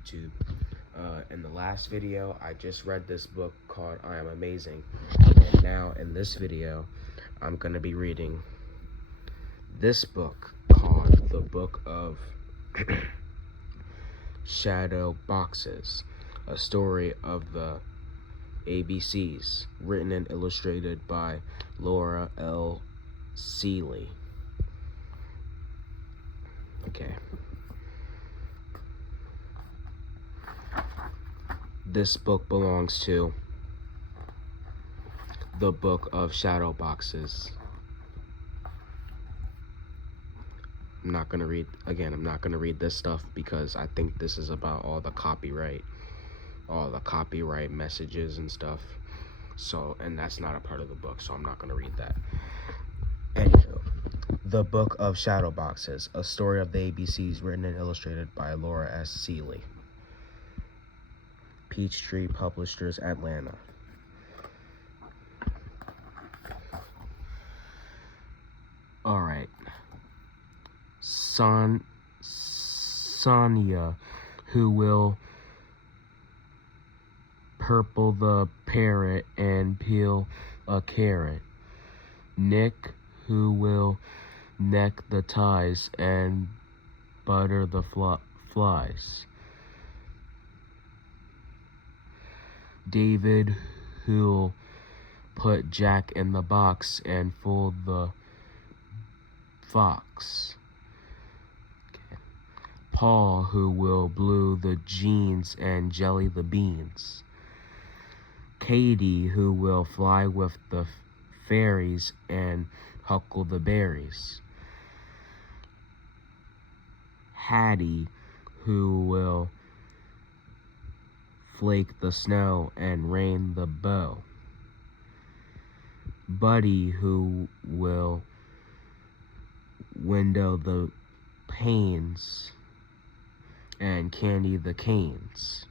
YouTube. In the last video, I just read this book called I Am Amazing. And now in this video, I'm going to be reading this book called The Book of Shadowboxes, a story of the ABCs, written and illustrated by Laura L. Seeley. Okay. This book belongs to The Book of Shadowboxes. I'm not gonna read this stuff because I think this is about all the copyright messages and stuff. So, and that's not a part of the book, so I'm not gonna read that. Anywho, The Book of Shadowboxes, a story of the ABCs, written and illustrated by Laura S. Seeley. Peachtree Publishers, Atlanta. Alright. Sonia, who will purple the parrot and peel a carrot. Nick, who will neck the ties and butter the flies. David, who'll put Jack in the box and fool the fox. Okay. Paul, who will blue the jeans and jelly the beans. Katie, who will fly with the fairies and huckle the berries. Hattie, who will flake the snow and rain the bow. Buddy, who will window the panes and candy the canes.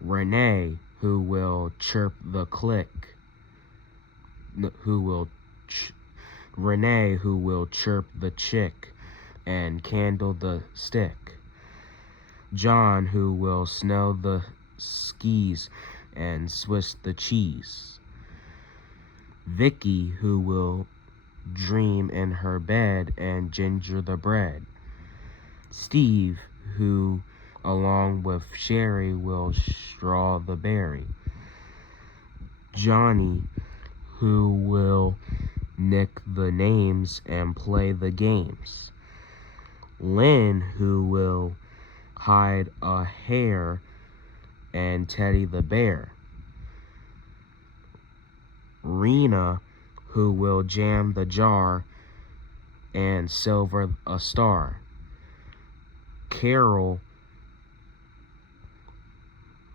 Renee, who will chirp the click. Renee, who will chirp the chick and candle the stick. John, who will snow the skis and Swiss the cheese. Vicky, who will dream in her bed and ginger the bread. Steve, who along with Sherry will straw the berry. Johnny, who will nick the names and play the games. Lynn, who will hide a hare and Teddy the bear. Rena, who will jam the jar and silver a star. Carol,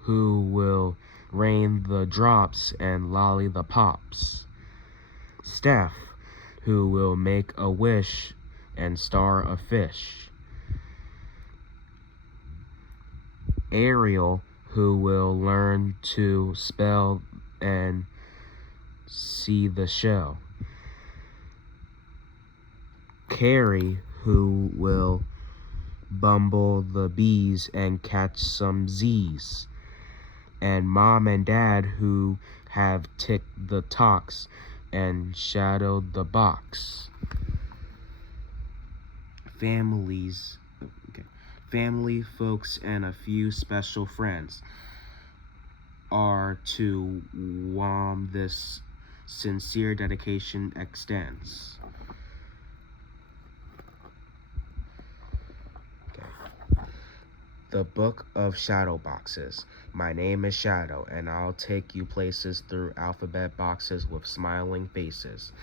who will rain the drops and lolly the pops. Steph, who will make a wish and star a fish. Ariel, who will learn to spell and see the show. Carrie, who will bumble the bees and catch some Z's. And Mom and Dad, who have ticked the talks and shadowed the box. Family, folks, and a few special friends are to whom this sincere dedication extends. Okay. The Book of Shadowboxes. My name is Shadow, and I'll take you places through alphabet boxes with smiling faces.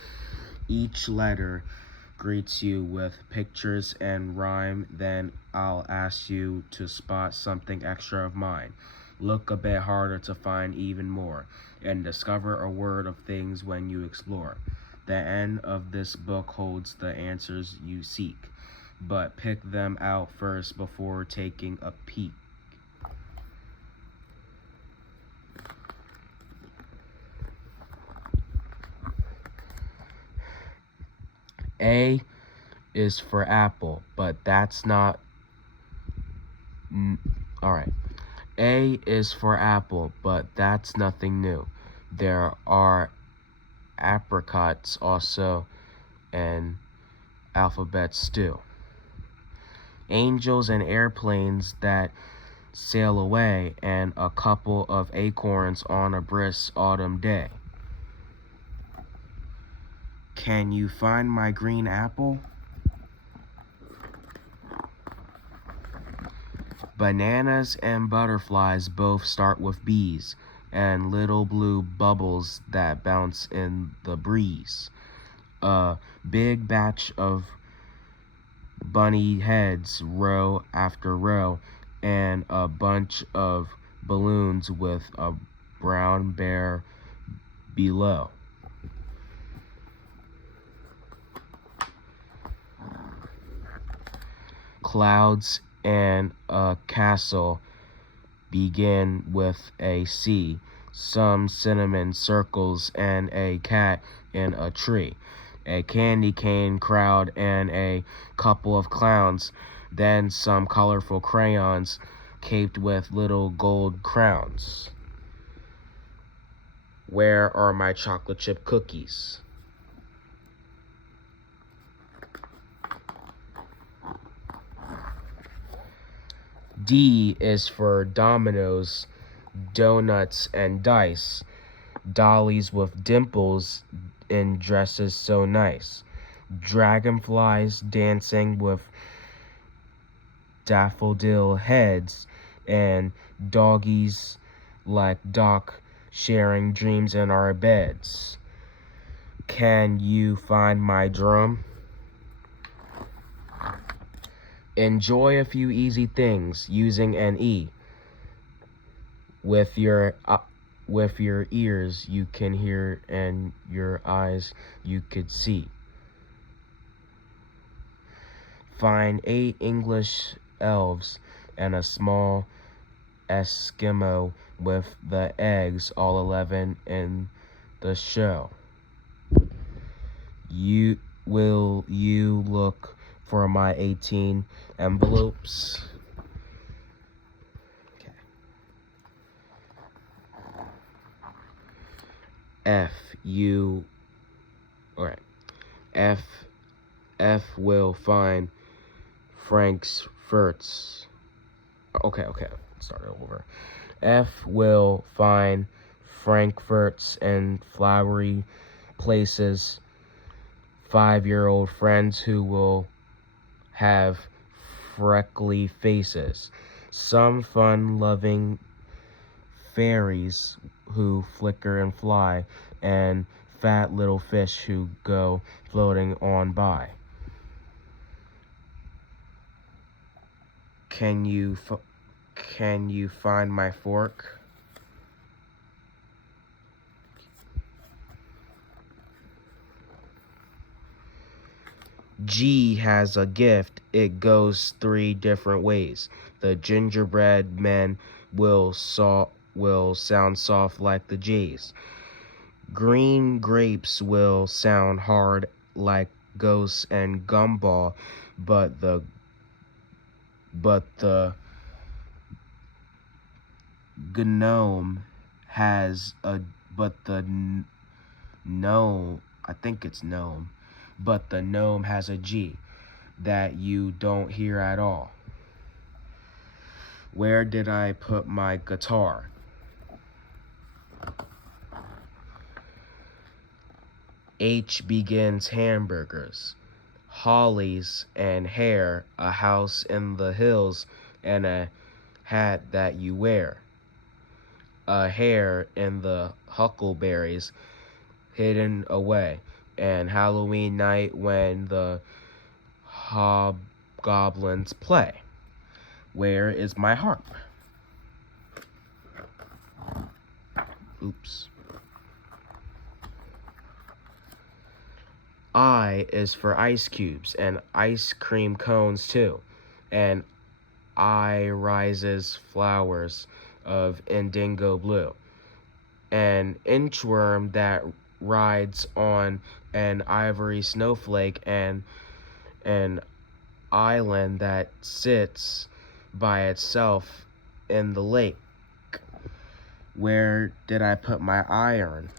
Each letter greets you with pictures and rhyme, then I'll ask you to spot something extra of mine. Look a bit harder to find even more, and discover a word of things when you explore. The end of this book holds the answers you seek, but pick them out first before taking a peek. A is for apple, but that's not Alright. A is for apple, but that's nothing new. There are apricots also, and alphabets too. Angels and airplanes that sail away, and a couple of acorns on a brisk autumn day. Can you find my green apple? Bananas and butterflies both start with B's, and little blue bubbles that bounce in the breeze. A big batch of bunny heads, row after row, and a bunch of balloons with a brown bear below. Clouds and a castle begin with a C, some cinnamon circles and a cat in a tree, a candy cane crowd and a couple of clowns, then some colorful crayons caped with little gold crowns. Where are my chocolate chip cookies? D is for dominoes, donuts, and dice, dollies with dimples in dresses so nice, dragonflies dancing with daffodil heads, and doggies like Doc sharing dreams in our beds. Can you find my drum? Enjoy a few easy things using an E. With your ears you can hear, and your eyes you could see. Find 8 English elves and a small Eskimo with the eggs, all 11 in the show. Will you look for my 18 envelopes? Okay. Alright. F will find Frankfurt's. Okay, start over. F will find Frankfurt's and flowery places, 5-year-old friends who will have freckly faces, some fun-loving fairies who flicker and fly, and fat little fish who go floating on by. Can you find my fork? G has a gift. It goes 3 different ways. The gingerbread men will sound soft like the J's. Green grapes will sound hard like ghosts and gumball, but the gnome has a gnome, I think it's gnome, but the gnome has a G that you don't hear at all. Where did I put my guitar? H begins hamburgers, hollies and hair, a house in the hills, and a hat that you wear. A hare in the huckleberries hidden away, and Halloween night when the hobgoblins play. Where is my harp? Oops. I is for ice cubes and ice cream cones too, and I rises flowers of indigo blue, an inchworm that rides on an ivory snowflake, and an island that sits by itself in the lake. Where did I put my iron?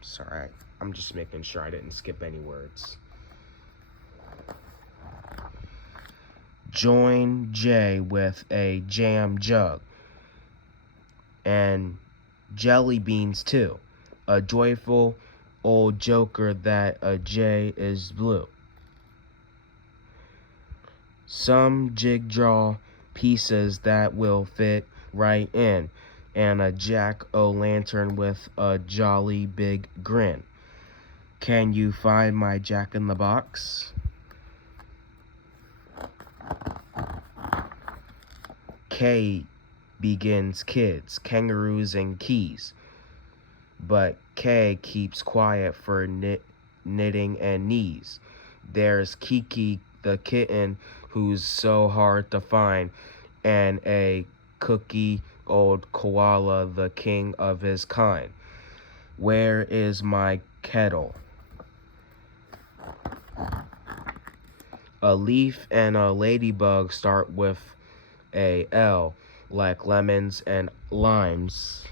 Sorry, I'm just making sure I didn't skip any words. Join J with a jam jug. And jelly beans too. A joyful old joker that a J is blue. Some jigsaw pieces that will fit right in, and a jack-o'-lantern with a jolly big grin. Can you find my jack-in-the-box? K begins kids, kangaroos, and keys. But K keeps quiet for knitting and knees. There's Kiki the kitten who's so hard to find, and a cookie old koala, the king of his kind. Where is my kettle? A leaf and a ladybug start with a L, like lemons and limes,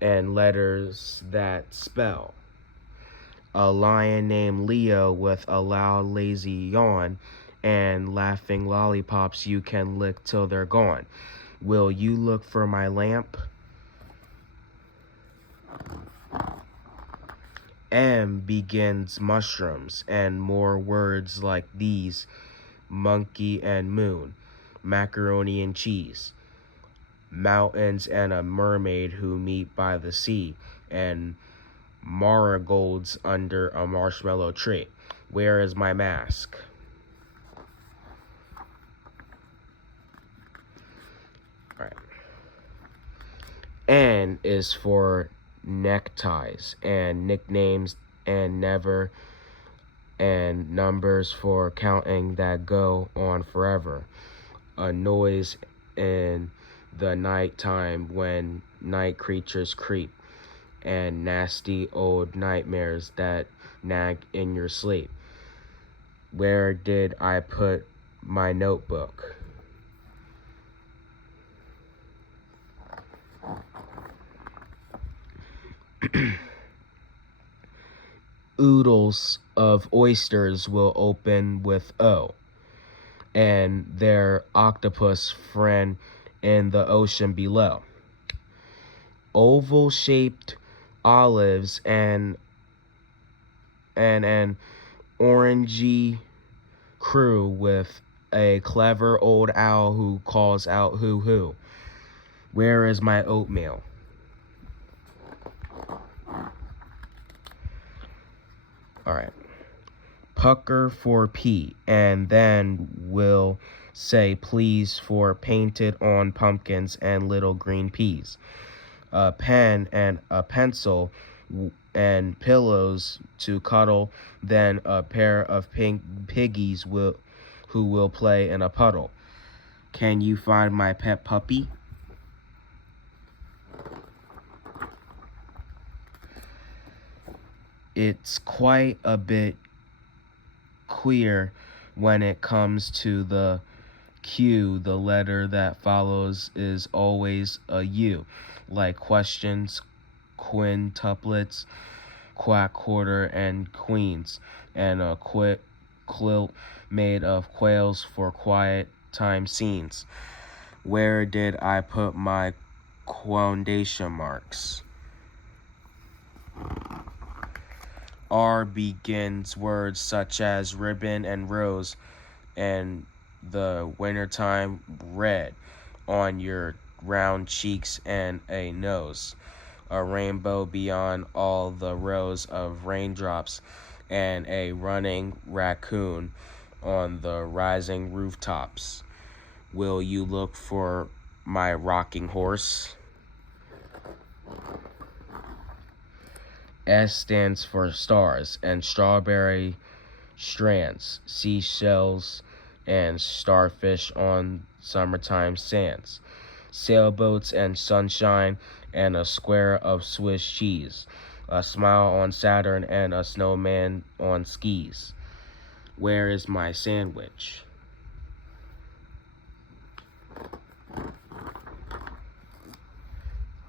and letters that spell. A lion named Leo with a loud lazy yawn, and laughing lollipops you can lick till they're gone. Will you look for my lamp? M begins mushrooms, and more words like these: monkey and moon, macaroni and cheese, mountains and a mermaid who meet by the sea, and marigolds under a marshmallow tree. Where is my mask? Alright. N is for neckties and nicknames and never, and numbers for counting that go on forever. A noise in the night time when night creatures creep, and nasty old nightmares that nag in your sleep. Where did I put my notebook? Oodles of oysters will open with O, and their octopus friend in the ocean below. Oval-shaped olives and an orangey crew with a clever old owl who calls out hoo hoo. Where is my oatmeal? Alright. Pucker for P, and then we'll say please for painted on pumpkins and little green peas. A pen and a pencil and pillows to cuddle, then a pair of piggies who will play in a puddle. Can you find my pet puppy? It's quite a bit queer when it comes to the Q. The letter that follows is always a U, like questions, quintuplets, quack quarter, and queens, and a quilt made of quails for quiet time scenes. Where did I put my quotation marks? R begins words such as ribbon and rose, and the wintertime red on your round cheeks and a nose. A rainbow beyond all the rows of raindrops, and a running raccoon on the rising rooftops. Will you look for my rocking horse? S stands for stars and strawberry strands, seashells and starfish on summertime sands, sailboats and sunshine, and a square of Swiss cheese, a smile on Saturn and a snowman on skis. Where is my sandwich?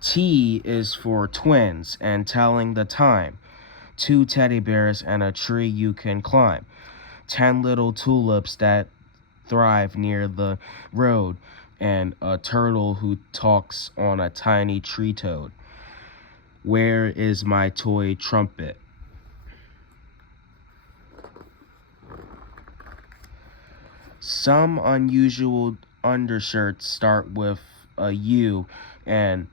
T is for twins and telling the time. 2 teddy bears and a tree you can climb. 10 little tulips that thrive near the road, and a turtle who talks on a tiny tree toad. Where is my toy trumpet? Some unusual undershirts start with a U, and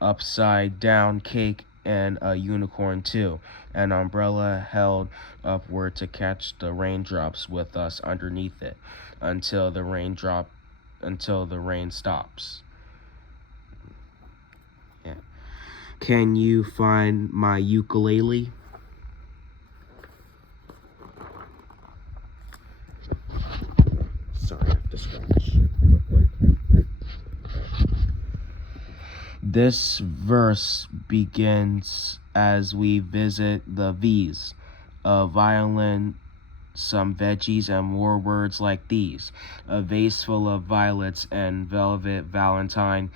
upside down cake, and a unicorn too. An umbrella held upward to catch the raindrops with us underneath it until the rain stops. Yeah. Can you find my ukulele? Sorry, I have to scratch real quick. This verse begins as we visit the V's, a violin, some veggies, and more words like these. A vase full of violets and velvet valentines.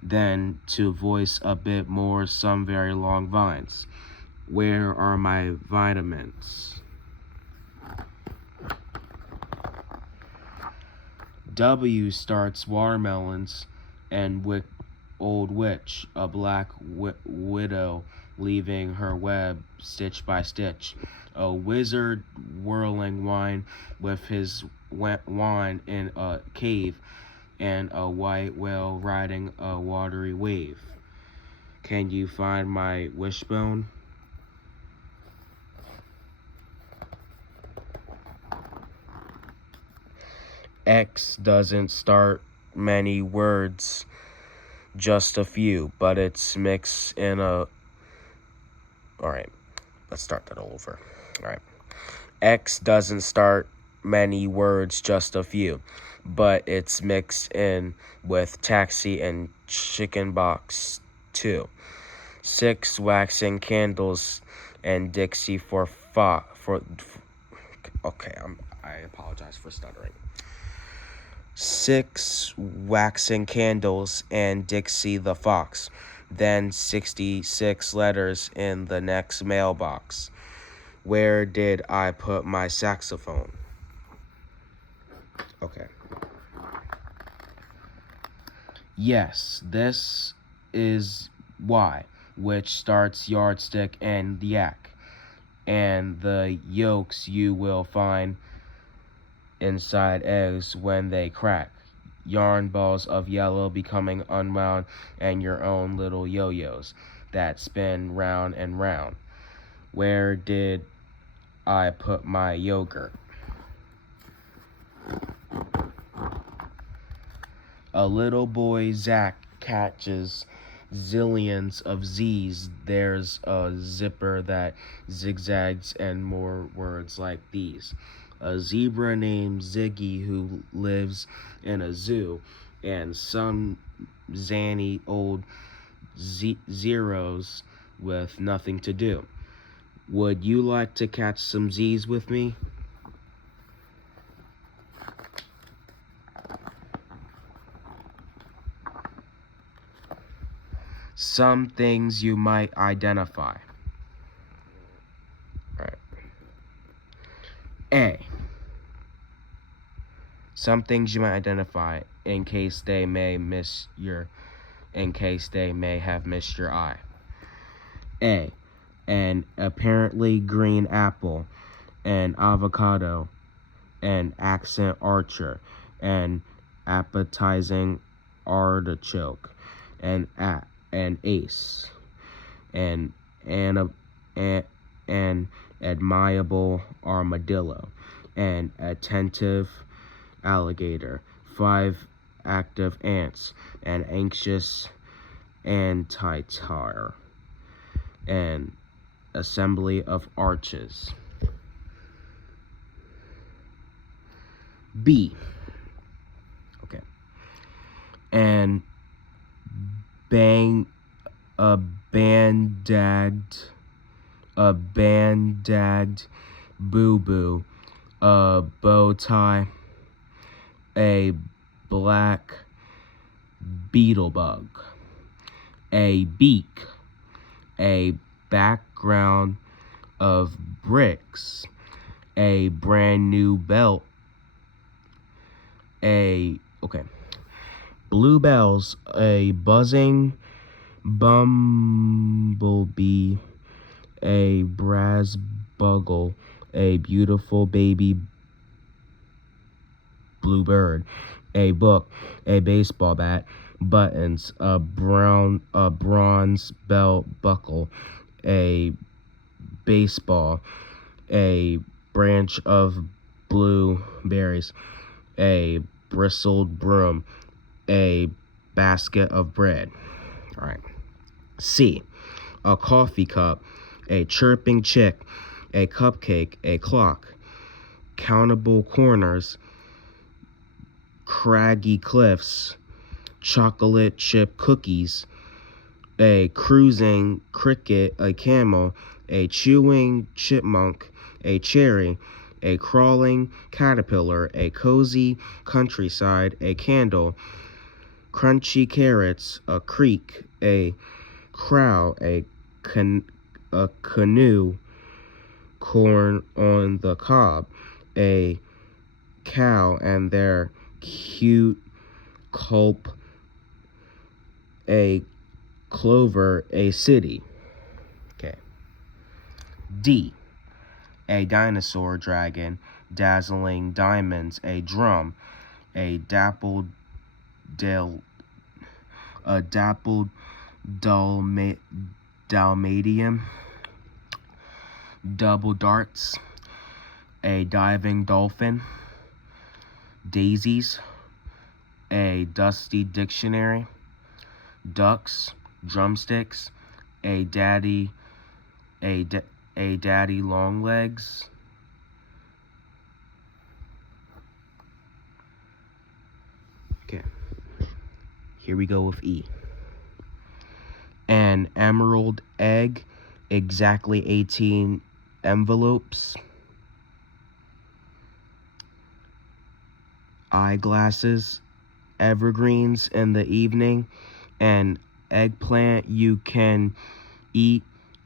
Then to voice a bit more, some very long vines. Where are my vitamins? W starts watermelons and old witch, a black widow leaving her web stitch by stitch. A wizard whirling wine with his wand in a cave, and a white whale riding a watery wave. Can you find my wishbone? X doesn't start many words, just a few, but it's mixed in a... Alright, let's start that all over. Alright. X doesn't start many words, just a few, but it's mixed in with taxi and chicken box too. 6 waxing candles and Dixie for okay, I apologize for stuttering. 6 waxing candles and Dixie the fox, then 66 letters in the next mailbox. Where did I put my saxophone? Okay. Yes, this is Y, which starts yardstick and yak, and the yolks you will find inside eggs when they crack. Yarn balls of yellow becoming unwound, and your own little yo-yos that spin round and round. Where did I put my yogurt? A little boy Zach catches zillions of Z's. There's a zipper that zigzags, and more words like these. A zebra named Ziggy who lives in a zoo, and some zany old zeros with nothing to do. Would you like to catch some Z's with me? Some things you might identify. All right. A. Some things you might identify in case they may have missed your eye. A. An apparently green apple, an avocado, an accent archer, an appetizing artichoke, an ace, an admirable armadillo, an attentive alligator, 5 active ants, an anxious antitar, an assembly of arches. B. Okay. And a bandaged boo-boo, a bow tie, a black beetlebug, a beak, a background of bricks, a brand new belt, bluebells, a buzzing bumblebee, a brass bugle, a beautiful baby bluebird, a book, a baseball bat, buttons, a bronze belt buckle, a baseball, a branch of blueberries, a bristled broom, a basket of bread. All right. C, a coffee cup, a chirping chick, a cupcake, a clock, countable corners, craggy cliffs, chocolate chip cookies, a cruising cricket, a camel, a chewing chipmunk, a cherry, a crawling caterpillar, a cozy countryside, a candle, crunchy carrots, a creek, a crow, a canoe, corn on the cob, a cow and their cute culp, a clover, a city. Okay. D, a dinosaur dragon, dazzling diamonds, a drum, a dappled Dalmatian, double darts, a diving dolphin, daisies, a dusty dictionary, ducks, drumsticks, a daddy long legs, okay, here we go with E, an emerald egg, exactly 18 envelopes, eyeglasses, evergreens in the evening, an eggplant you can eat,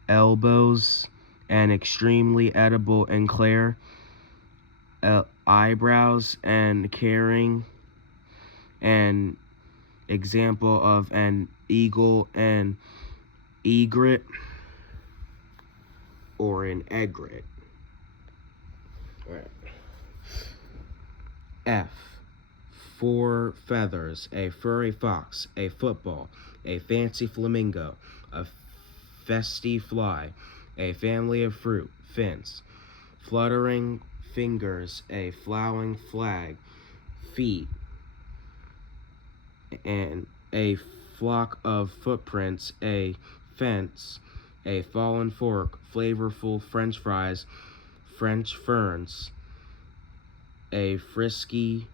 elbows, and extremely edible and clear, eyebrows and caring, an example of an eagle and egret, or an egret. All right. F, four feathers, a furry fox, a football, a fancy flamingo, a festy fly, a family of fruit, fence, fluttering fingers, a flowering flag, feet, and a flock of footprints, a fence, a fallen fork, flavorful French fries, French ferns, a frisky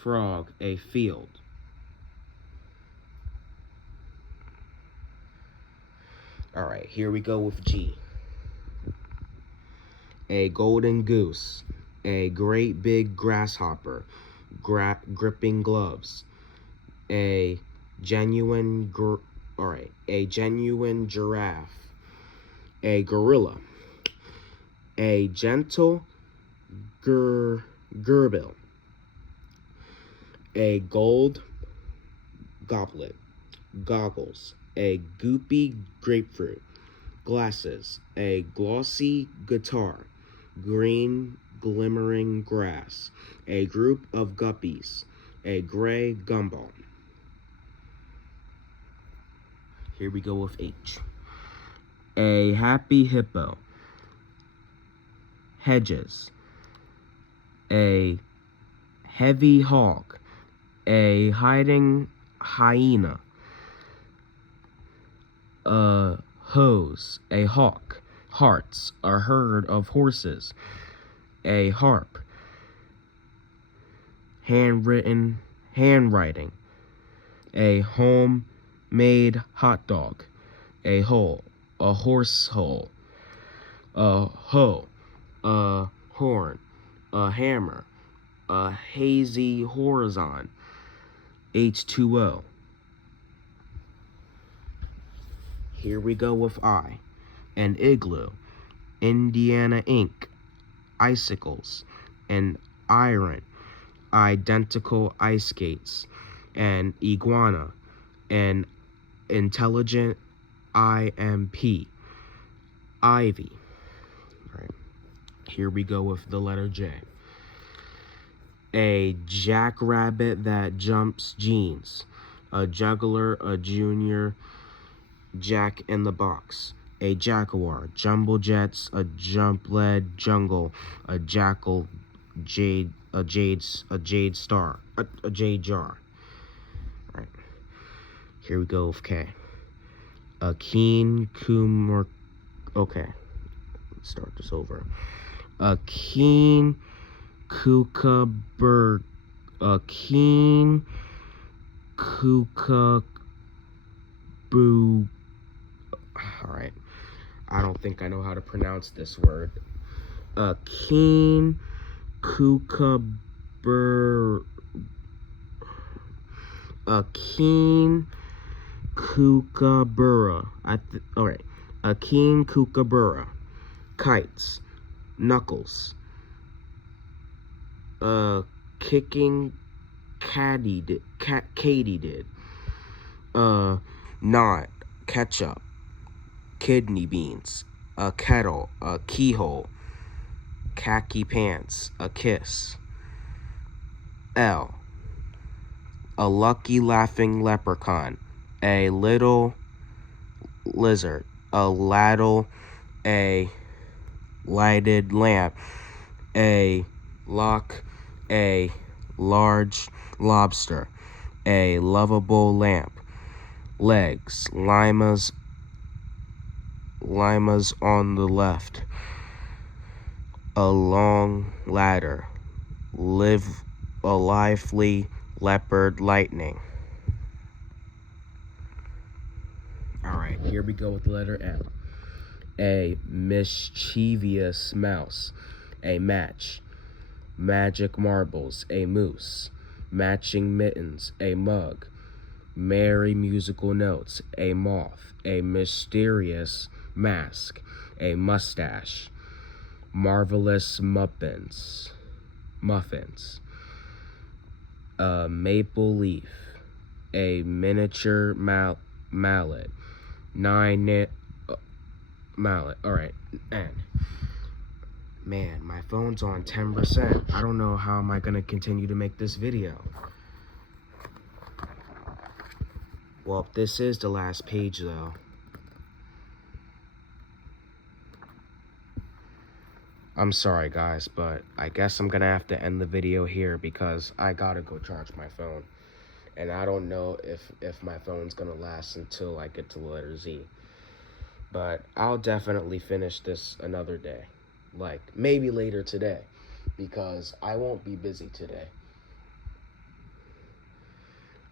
frog, a field. All right, here we go with G. A golden goose, a great big grasshopper, gripping gloves, a genuine giraffe, a gorilla, a gentle gerbil, a gold goblet, goggles, a goopy grapefruit, glasses, a glossy guitar, green glimmering grass, a group of guppies, a gray gumball. Here we go with H. A happy hippo, hedges, a heavy hawk, a hiding hyena, a hose, a hawk, hearts, a herd of horses, a harp, handwriting, a homemade hot dog, a hole, a horse hole, a hoe, a horn, a hammer, a hazy horizon, H2O. Here we go with I. An igloo, Indiana ink, icicles, an iron, identical ice skates, an iguana, an intelligent IMP, ivy. All right. Here we go with the letter J. A jackrabbit that jumps jeans, a juggler, a junior, Jack in the Box, a jaguar, jumbo jets, a jump lead jungle, a jackal, a jade star, a jade jar. All right, here we go with K. A keen kumar. Okay, let's start this over. A keen kookaburra. A keen kookaboo. Alright, I don't think I know how to pronounce this word. A keen kookaburra. A keen kookaburra. Alright. A keen kookaburra. Kites. Knuckles. Kicking Katie did. Not ketchup. Kidney beans, a kettle, a keyhole, khaki pants, a kiss. L. A lucky laughing leprechaun, a little lizard, a ladle, a lighted lamp, a lock, a large lobster, a lovable lamp, legs, limas on the left, a long ladder, a lively leopard lightning. Alright, here we go with the letter M. A mischievous mouse, a match, magic marbles, a moose, matching mittens, a mug, merry musical notes, a moth, a mysterious mask, a mustache, marvelous muffins, a maple leaf, a miniature mallet, mallet. All right, and man, my phone's on 10%. I don't know how am I gonna continue to make this video. Well, this is the last page though. I'm sorry guys, but I guess I'm gonna have to end the video here because I gotta go charge my phone. And I don't know if my phone's gonna last until I get to the letter Z. But I'll definitely finish this another day. Like, maybe later today. Because I won't be busy today.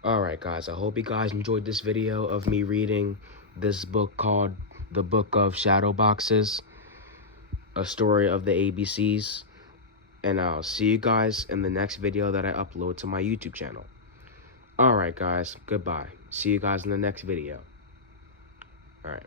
Alright guys, I hope you guys enjoyed this video of me reading this book called The Book of Shadowboxes. A story of the ABCs. And I'll see you guys in the next video that I upload to my YouTube channel. Alright guys, goodbye. See you guys in the next video. Alright.